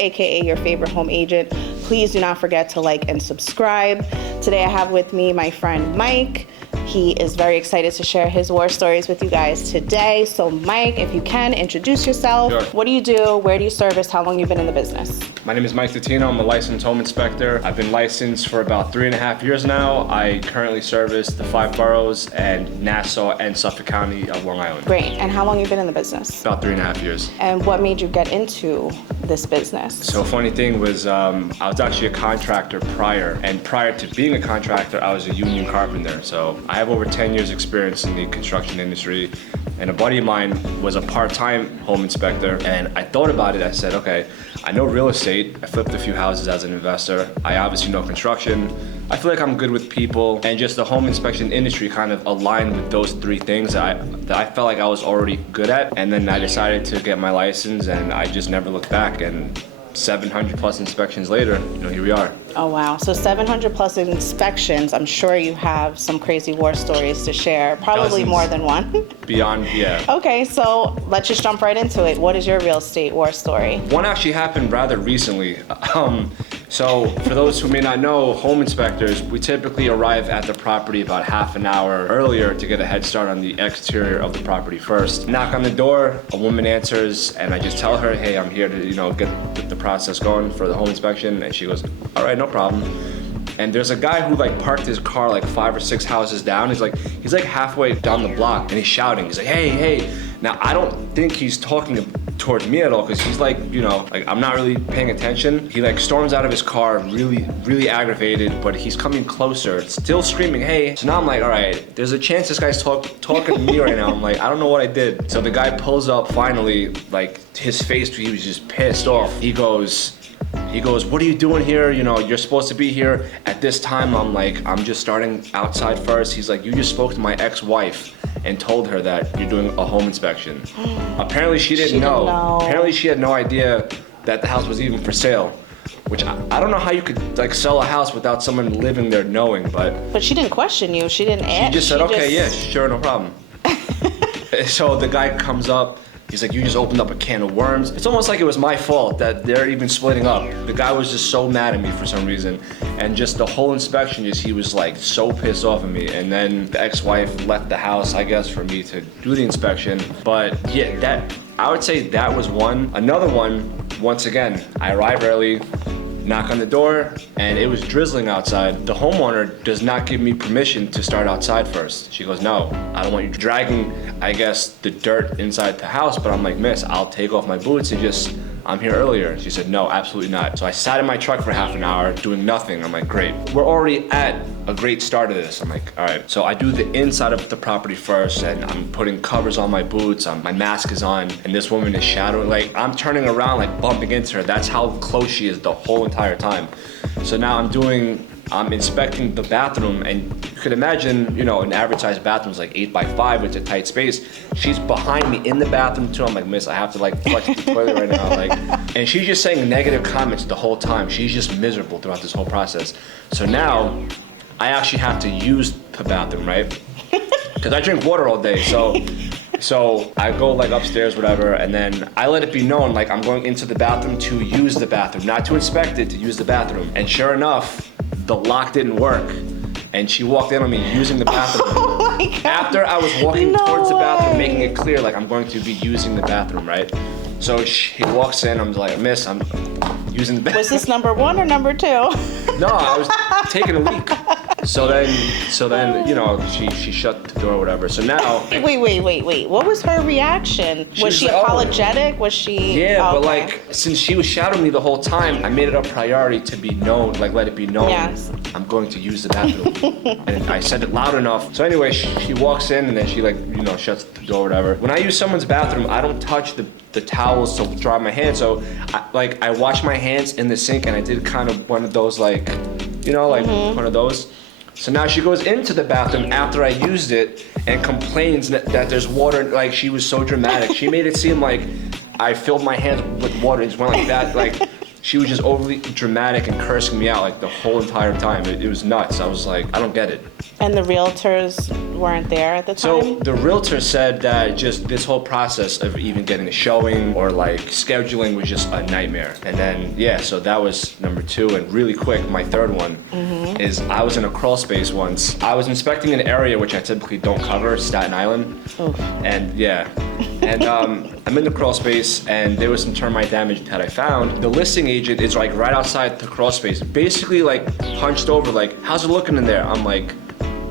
aka your favorite home agent. Please do not forget to like and subscribe. Today I have with me my friend Mike. He is very excited to share his war stories with you guys today. So Mike, if you can, introduce yourself. Sure. What do you do? Where do you service? How long you been in the business? My name is Mike Totino. I'm a licensed home inspector. I've been licensed for about 3.5 years now. I currently service the 5 boroughs and Nassau and Suffolk County of Long Island. Great. And how long you been in the business? About 3.5 years. And what made you get into this business? So funny thing was, I was actually a contractor prior, and prior to being a contractor, I was a union carpenter. So I have over 10 years experience in the construction industry, and a buddy of mine was a part-time home inspector, and I thought about it. I said, okay, I know real estate. I flipped a few houses as an investor. I obviously know construction. I feel like I'm good with people, and just the home inspection industry kind of aligned with those 3 things that I felt like I was already good at. And then I decided to get my license, and I just never looked back. And 700 plus inspections later, here we are. Oh wow, so 700 plus inspections. I'm sure you have some crazy war stories to share, probably Dozens. More than one. Beyond, yeah. Okay, so let's just jump right into it. What is your real estate war story? One actually happened rather recently. So for those who may not know, home inspectors, we typically arrive at the property about half an hour earlier to get a head start on the exterior of the property first. Knock on the door, a woman answers, and I just tell her, hey, I'm here to, get the process going for the home inspection. And she goes, all right, no problem. And there's a guy who parked his car 5 or 6 houses down. He's halfway down the block, and he's shouting. He's like, hey. Now, I don't think he's talking towards me at all, because he's I'm not really paying attention. He storms out of his car, really, really aggravated, but he's coming closer, still screaming, hey. So now I'm like, all right, there's a chance this guy's talking to me right now. I'm like, I don't know what I did. So the guy pulls up finally, his face, he was just pissed off. He goes, what are you doing here? You're supposed to be here at this time. I'm like, I'm just starting outside first. He's like, you just spoke to my ex-wife and told her that you're doing a home inspection. Apparently she didn't know. Apparently she had no idea that the house was even for sale, which I don't know how you could sell a house without someone living there knowing, but she didn't question you. She didn't ask. She just said, okay, yeah, sure, no problem. So the guy comes up. He's like, you just opened up a can of worms. It's almost like it was my fault that they're even splitting up. The guy was just so mad at me for some reason. And just the whole inspection, he was so pissed off at me. And then the ex-wife left the house, I guess, for me to do the inspection. But yeah, I would say that was one. Another one, once again, I arrive early, knock on the door, and it was drizzling outside. The homeowner does not give me permission to start outside first. She goes, no, I don't want you dragging, I guess, the dirt inside the house. But I'm like, miss, I'll take off my boots and I'm here earlier. She said, no, absolutely not. So I sat in my truck for half an hour doing nothing. I'm like, great. We're already at a great start of this. I'm like, all right. So I do the inside of the property first, and I'm putting covers on my boots. My mask is on, and this woman is shadowing. I'm turning around, bumping into her. That's how close she is the whole entire time. So now I'm inspecting the bathroom, and you could imagine, an average size bathroom is 8 by 5, it's a tight space. She's behind me in the bathroom too. I'm like, miss, I have to flush the toilet right now. And she's just saying negative comments the whole time. She's just miserable throughout this whole process. So now I actually have to use the bathroom, right? Because I drink water all day. So I go upstairs, whatever, and then I let it be known I'm going into the bathroom to use the bathroom, not to inspect it, to use the bathroom. And sure enough, the lock didn't work, and she walked in on me using the bathroom. Oh my God. After I was walking towards the bathroom, making it clear I'm going to be using the bathroom, right? So she walks in, I'm like, miss, I'm using the bathroom. Was this number 1 or number 2? No, I was taking a leak. So then, she shut the door or whatever. So now. Wait. What was her reaction? Was she apologetic? Was she? Yeah, okay. but since she was shadowing me the whole time, I made it a priority to be known, let it be known. Yes. I'm going to use the bathroom. And I said it loud enough. So anyway, she walks in, and then she shuts the door or whatever. When I use someone's bathroom, I don't touch the towels to dry my hands. So I wash my hands in the sink, and I did kind of one of those one of those. So now she goes into the bathroom after I used it and complains that there's water. She was so dramatic. She made it seem like I filled my hands with water and just went like that. She was just overly dramatic and cursing me out the whole entire time. It was nuts. I was like, I don't get it. And the realtors weren't there at the So time? the realtor said that just this whole process of even getting a showing or like scheduling was just a nightmare. And then, yeah, so that was number 2. And really quick, my third one is I was in a crawl space once. I was inspecting an area which I typically don't cover, Staten Island. Oof. And yeah, and I'm in the crawl space and there was some termite damage that I found. The listing agent is like right outside the crawl space, basically like hunched over, like, how's it looking in there? I'm like,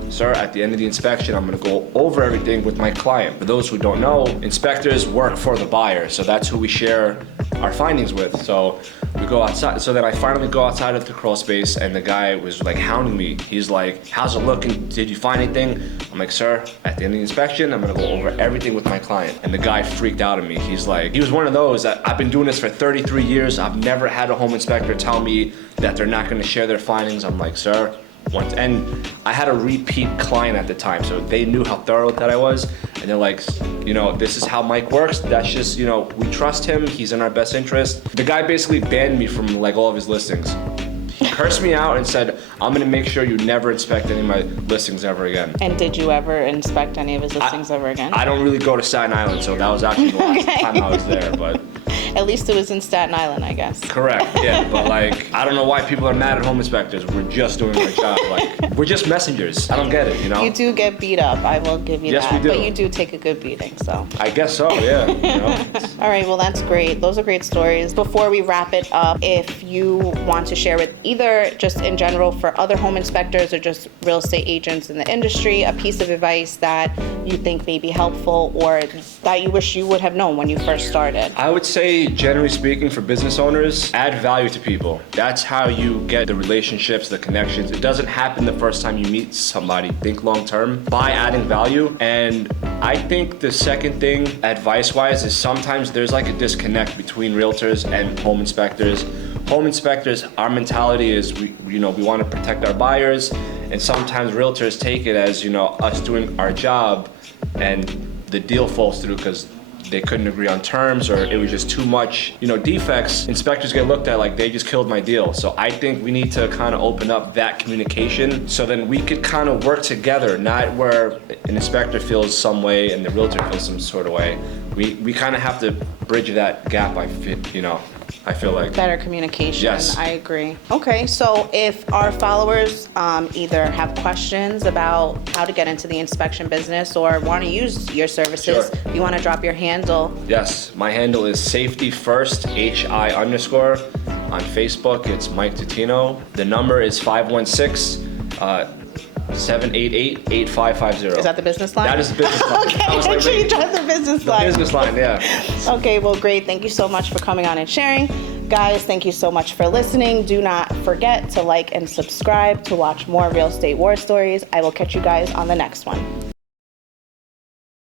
sir, at the end of the inspection, I'm gonna go over everything with my client. For those who don't know, inspectors work for the buyer, so that's who we share our findings with. So we go outside. So then I finally go outside of the crawl space and the guy was like hounding me. He's like, how's it looking? Did you find anything? I'm like, sir, at the end of the inspection, I'm gonna go over everything with my client. And the guy freaked out at me. He's like, he was one of those that I've been doing this for 33 years. I've never had a home inspector tell me that they're not gonna share their findings. I'm like, sir, once, and I had a repeat client at the time, so they knew how thorough that I was, and they're like, you know, this is how Mike works. That's just, you know, we trust him. He's in our best interest. The guy basically banned me from like all of his listings. He cursed me out and said, I'm gonna make sure you never inspect any of my listings ever again. And did you ever inspect any of his listings ever again? I don't really go to Staten Island, so that was actually the last time I was there, but. At least it was in Staten Island, I guess. Correct, yeah, but like, I don't know why people are mad at home inspectors. We're just doing our job. Like, we're just messengers. I don't get it, you know? You do get beat up, I will give you Yes, that. we do. But you do take a good beating, so. I guess so, yeah. You know? All right, well, that's great. Those are great stories. Before we wrap it up, if you want to share with either just in general for other home inspectors or just real estate agents in the industry, a piece of advice that you think may be helpful or that you wish you would have known when you first started. I would say, generally speaking, for business owners, add value to people. That's how you get the relationships, the connections. It doesn't happen the first time you meet somebody. Think long term by adding value. And I think the second thing, advice-wise, is sometimes there's like a disconnect between realtors and home inspectors. Home inspectors, our mentality is we want to protect our buyers, and sometimes realtors take it as, you know, us doing our job and the deal falls through because they couldn't agree on terms or it was just too much, you know, defects. Inspectors get looked at like they just killed my deal. So I think we need to kind of open up that communication so then we could kind of work together, not where an inspector feels some way and the realtor feels some sort of way. We kind of have to bridge that gap, I feel like. Better communication. Yes. I agree. Okay, so if our followers either have questions about how to get into the inspection business or want to use your services, Sure. you want to drop your handle. Yes, my handle is Safety First, HI _. On Facebook, it's Mike Tutino. The number is 516-788-8550. Is that the business line? That is the business line. Okay, That was make like sure you drop the business the line. business line, yeah. Okay, well, great. Thank you so much for coming on and sharing. Guys, thank you so much for listening. Do not forget to like and subscribe to watch more real estate war stories. I will catch you guys on the next one.